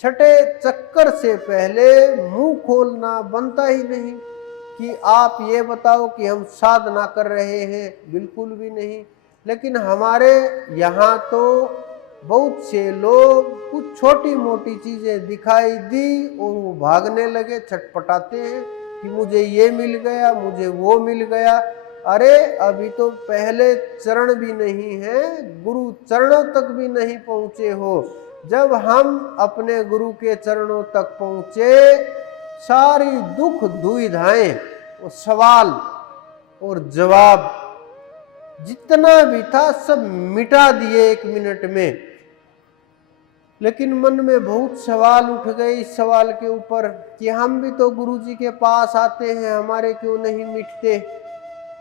छठे चक्कर से पहले मुंह खोलना बनता ही नहीं कि आप ये बताओ कि हम साधना कर रहे हैं, बिल्कुल भी नहीं। लेकिन हमारे यहाँ तो बहुत से लोग कुछ छोटी मोटी चीजें दिखाई दी और वो भागने लगे, छटपटाते हैं कि मुझे ये मिल गया, मुझे वो मिल गया। अरे अभी तो पहले चरण भी नहीं है, गुरु चरणों तक भी नहीं पहुंचे हो। जब हम अपने गुरु के चरणों तक पहुंचे, सारी दुख दुविधाएं, सवाल और जवाब जितना भी था सब मिटा दिए 1 मिनट में। लेकिन मन में बहुत सवाल उठ गए इस सवाल के ऊपर कि हम भी तो गुरु जी के पास आते हैं, हमारे क्यों नहीं मिटते।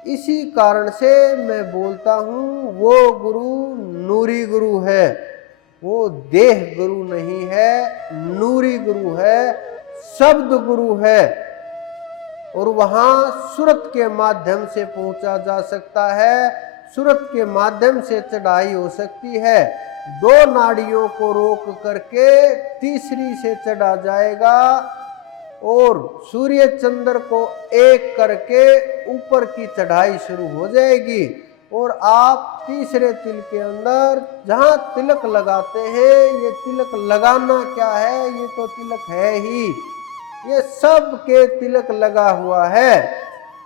इसी कारण से मैं बोलता हूँ, वो गुरु नूरी गुरु है, वो देह गुरु नहीं है, नूरी गुरु है, शब्द गुरु है। और वहां सूरत के माध्यम से पहुंचा जा सकता है, सूरत के माध्यम से चढ़ाई हो सकती है। 2 नाड़ियों को रोक करके तीसरी से चढ़ा जाएगा और सूर्य चंद्र को एक करके ऊपर की चढ़ाई शुरू हो जाएगी। और आप तीसरे तिल के अंदर जहां तिलक लगाते हैं, ये तिलक लगाना क्या है, ये तो तिलक है ही, ये सब के तिलक लगा हुआ है।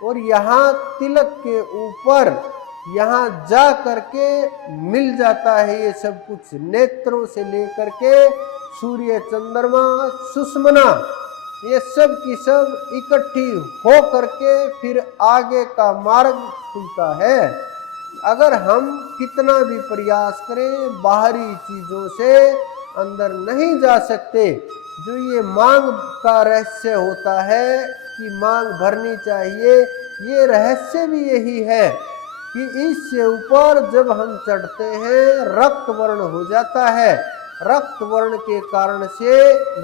और यहाँ तिलक के ऊपर यहाँ जा करके मिल जाता है ये सब कुछ, नेत्रों से लेकर के सूर्य चंद्रमा सुषमना, ये सब की सब इकट्ठी हो करके फिर आगे का मार्ग खुलता है। अगर हम कितना भी प्रयास करें, बाहरी चीजों से अंदर नहीं जा सकते। जो ये मांग का रहस्य होता है कि मांग भरनी चाहिए, ये रहस्य भी यही है कि इससे ऊपर जब हम चढ़ते हैं रक्त वर्ण हो जाता है। रक्त वर्ण के कारण से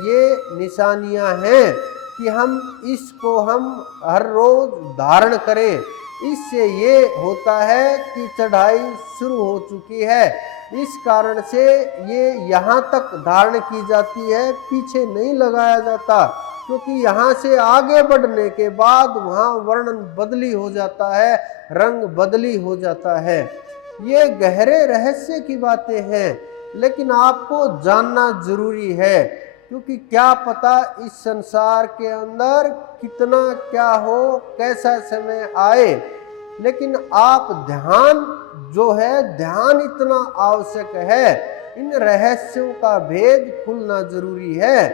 ये निशानियां हैं कि हम इसको हम हर रोज धारण करें। इससे ये होता है कि चढ़ाई शुरू हो चुकी है, इस कारण से ये यहाँ तक धारण की जाती है, पीछे नहीं लगाया जाता। क्योंकि यहाँ से आगे बढ़ने के बाद वहाँ वर्णन बदली हो जाता है, रंग बदली हो जाता है। ये गहरे रहस्य की बातें हैं, लेकिन आपको जानना जरूरी है। क्योंकि क्या पता इस संसार के अंदर कितना क्या हो, कैसा समय आए। लेकिन आप ध्यान जो है, ध्यान इतना आवश्यक है, इन रहस्यों का भेद खुलना जरूरी है,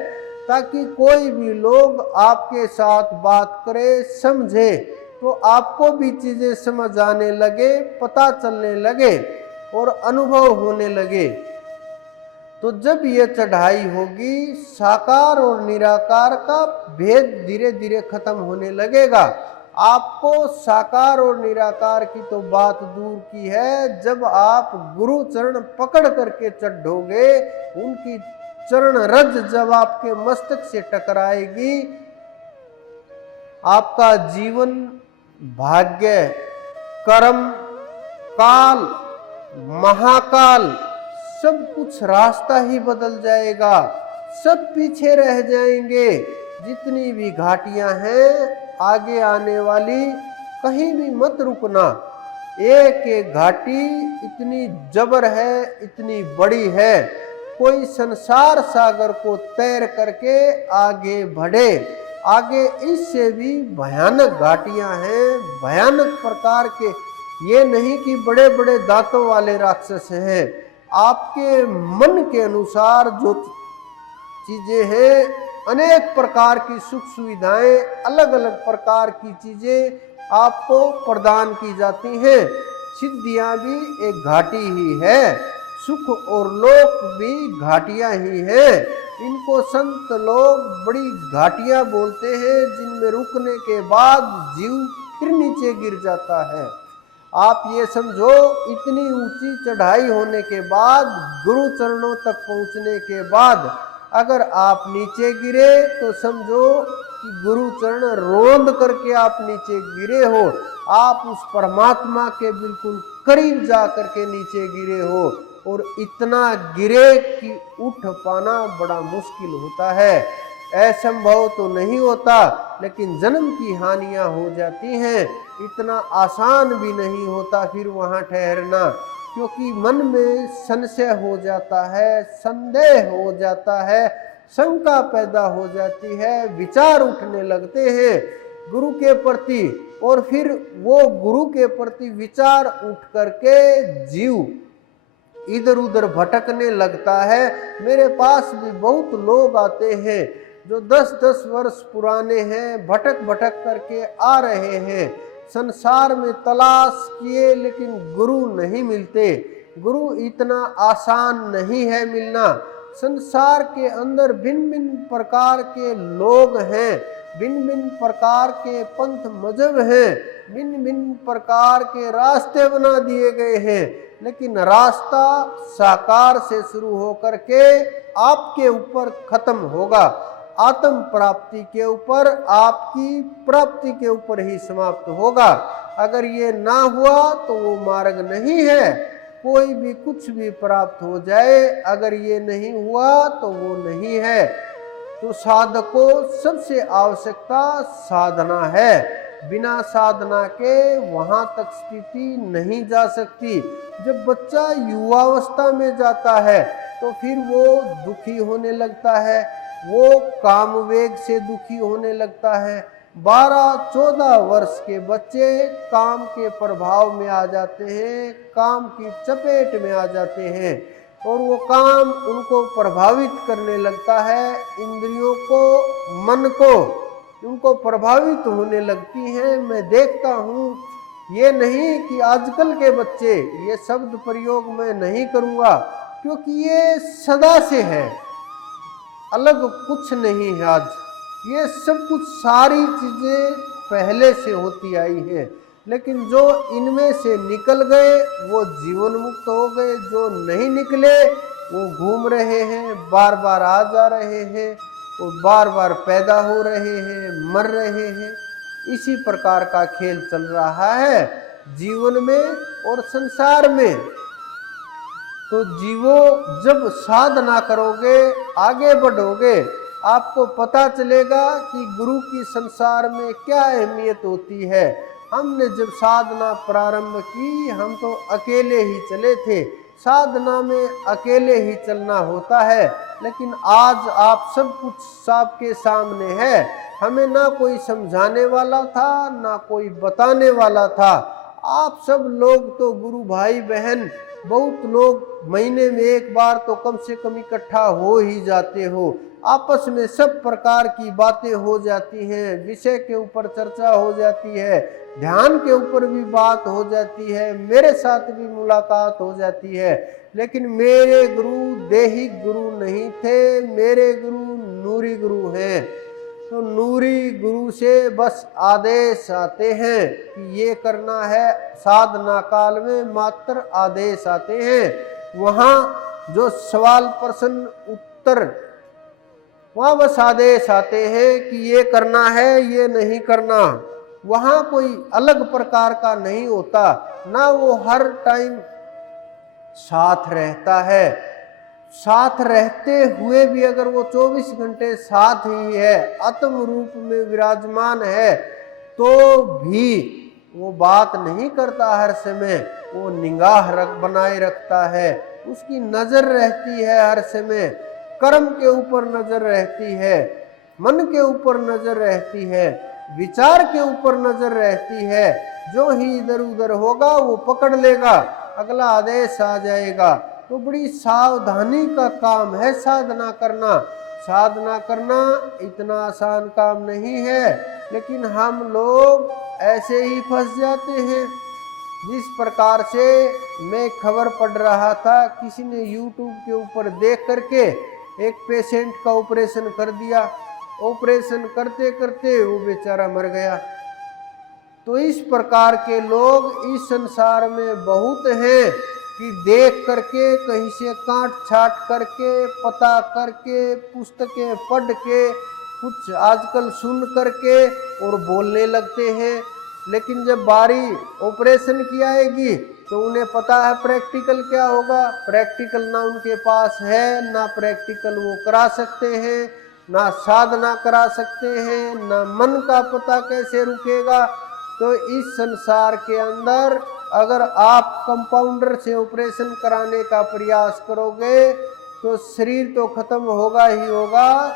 ताकि कोई भी लोग आपके साथ बात करे, समझे, तो आपको भी चीजें समझ आने लगे, पता चलने लगे और अनुभव होने लगे। तो जब ये चढ़ाई होगी, साकार और निराकार का भेद धीरे धीरे खत्म होने लगेगा। आपको साकार और निराकार की तो बात दूर की है, जब आप गुरु चरण पकड़ करके चढ़ोगे, उनकी चरण रज जब आपके मस्तक से टकराएगी, आपका जीवन, भाग्य, कर्म, काल, महाकाल, सब कुछ रास्ता ही बदल जाएगा। सब पीछे रह जाएंगे। जितनी भी घाटियां हैं आगे आने वाली, कहीं भी मत रुकना। एक एक घाटी इतनी जबर है, इतनी बड़ी है, कोई संसार सागर को तैर करके आगे बढ़े। आगे इससे भी भयानक घाटियां हैं, भयानक प्रकार के। ये नहीं कि बड़े बड़े दांतों वाले राक्षस हैं। आपके मन के अनुसार जो चीजें हैं, अनेक प्रकार की सुख सुविधाएं, अलग अलग प्रकार की चीजें आपको प्रदान की जाती हैं। सिद्धियां भी एक घाटी ही है, सुख और लोक भी घाटियां ही हैं। इनको संत लोग बड़ी घाटियां बोलते हैं, जिनमें रुकने के बाद जीव फिर नीचे गिर जाता है। आप ये समझो, इतनी ऊंची चढ़ाई होने के बाद, गुरु चरणों तक पहुंचने के बाद अगर आप नीचे गिरे तो समझो कि गुरु चरण रोंद करके आप नीचे गिरे हो। आप उस परमात्मा के बिल्कुल करीब जा करके नीचे गिरे हो, और इतना गिरे कि उठ पाना बड़ा मुश्किल होता है। असंभव तो नहीं होता, लेकिन जन्म की हानियां हो जाती हैं। इतना आसान भी नहीं होता फिर वहां ठहरना, क्योंकि मन में संशय हो जाता है, संदेह हो जाता है, शंका पैदा हो जाती है, विचार उठने लगते हैं गुरु के प्रति, और फिर वो गुरु के प्रति विचार उठ करके जीव इधर उधर भटकने लगता है। मेरे पास भी बहुत लोग आते हैं जो 10-10 वर्ष पुराने हैं, भटक भटक करके आ रहे हैं, संसार में तलाश किए लेकिन गुरु नहीं मिलते। गुरु इतना आसान नहीं है मिलना। संसार के अंदर भिन्न भिन्न प्रकार के लोग हैं, भिन्न भिन्न प्रकार के पंथ मजहब हैं, भिन्न भिन्न प्रकार के रास्ते बना दिए गए हैं, लेकिन रास्ता साकार से शुरू होकर के आपके ऊपर खत्म होगा। आत्म प्राप्ति के ऊपर, आपकी प्राप्ति के ऊपर ही समाप्त होगा। अगर ये ना हुआ तो वो मार्ग नहीं है। कोई भी कुछ भी प्राप्त हो जाए, अगर ये नहीं हुआ तो वो नहीं है। तो साधक को सबसे आवश्यकता साधना है। बिना साधना के वहां तक स्थिति नहीं जा सकती। जब बच्चा युवावस्था में जाता है तो फिर वो दुखी होने लगता है, वो काम वेग से दुखी होने लगता है। 12-14 वर्ष के बच्चे काम के प्रभाव में आ जाते हैं, काम की चपेट में आ जाते हैं, और वो काम उनको प्रभावित करने लगता है। इंद्रियों को, मन को उनको प्रभावित होने लगती हैं। मैं देखता हूँ, ये नहीं कि आजकल के बच्चे, ये शब्द प्रयोग मैं नहीं करूँगा क्योंकि ये सदा से है, अलग कुछ नहीं है। आज ये सब कुछ सारी चीज़ें पहले से होती आई है, लेकिन जो इनमें से निकल गए वो जीवन मुक्त हो गए, जो नहीं निकले वो घूम रहे हैं, बार बार आ जा रहे हैं, वो बार बार पैदा हो रहे हैं, मर रहे हैं। इसी प्रकार का खेल चल रहा है जीवन में और संसार में। तो जीवो, जब साधना करोगे, आगे बढ़ोगे, आपको पता चलेगा कि गुरु की संसार में क्या अहमियत होती है। हमने जब साधना प्रारंभ की, हम तो अकेले ही चले थे। साधना में अकेले ही चलना होता है, लेकिन आज आप सब कुछ सबके सामने है। हमें ना कोई समझाने वाला था, ना कोई बताने वाला था। आप सब लोग तो गुरु भाई बहन, बहुत लोग महीने में एक बार तो कम से कम इकट्ठा हो ही जाते हो। आपस में सब प्रकार की बातें हो जाती हैं, विषय के ऊपर चर्चा हो जाती है, ध्यान के ऊपर भी बात हो जाती है, मेरे साथ भी मुलाकात हो जाती है। लेकिन मेरे गुरु देही गुरु नहीं थे, मेरे गुरु नूरी गुरु हैं। तो नूरी गुरु से बस आदेश आते हैं कि ये करना है। साधना काल में मात्र आदेश आते हैं। वहाँ जो सवाल प्रश्न उत्तर, वहाँ बस आदेश आते हैं कि ये करना है, ये नहीं करना। वहाँ कोई अलग प्रकार का नहीं होता, ना वो हर टाइम साथ रहता है। साथ रहते हुए भी अगर वो 24 घंटे साथ ही है, आत्म रूप में विराजमान है, तो भी वो बात नहीं करता हर समय। वो निगाह बनाए रखता है, उसकी नजर रहती है हर समय। कर्म के ऊपर नजर रहती है, मन के ऊपर नजर रहती है, विचार के ऊपर नजर रहती है। जो ही इधर उधर होगा वो पकड़ लेगा, अगला आदेश आ जाएगा। तो बड़ी सावधानी का काम है साधना करना। साधना करना इतना आसान काम नहीं है, लेकिन हम लोग ऐसे ही फंस जाते हैं। जिस प्रकार से मैं खबर पढ़ रहा था, किसी ने YouTube के ऊपर देख करके एक पेशेंट का ऑपरेशन कर दिया। ऑपरेशन करते करते वो बेचारा मर गया। तो इस प्रकार के लोग इस संसार में बहुत हैं कि देख करके, कहीं से काट छाट करके, पता करके, पुस्तकें पढ़ के, कुछ आजकल सुन करके और बोलने लगते हैं। लेकिन जब बारी ऑपरेशन की आएगी तो उन्हें पता है प्रैक्टिकल क्या होगा। प्रैक्टिकल ना उनके पास है, ना प्रैक्टिकल वो करा सकते हैं, ना साधना करा सकते हैं, ना मन का पता कैसे रुकेगा। तो इस संसार के अंदर अगर आप कंपाउंडर से ऑपरेशन कराने का प्रयास करोगे तो शरीर तो खत्म होगा ही होगा,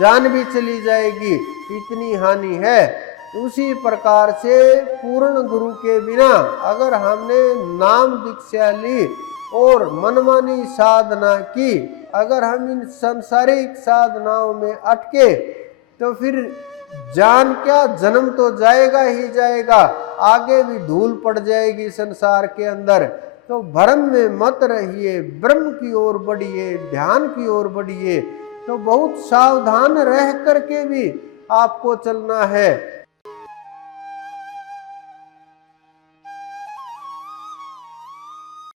जान भी चली जाएगी, इतनी हानि है। उसी प्रकार से पूर्ण गुरु के बिना अगर हमने नाम दीक्षा ली और मनमानी साधना की, अगर हम इन सांसारिक साधनाओं में अटके तो फिर जान क्या, जन्म तो जाएगा ही जाएगा, आगे भी धूल पड़ जाएगी संसार के अंदर। तो भ्रम में मत रहिए, ब्रह्म की ओर बढ़िए, ध्यान की ओर बढ़िए। तो बहुत सावधान रह करके भी आपको चलना है।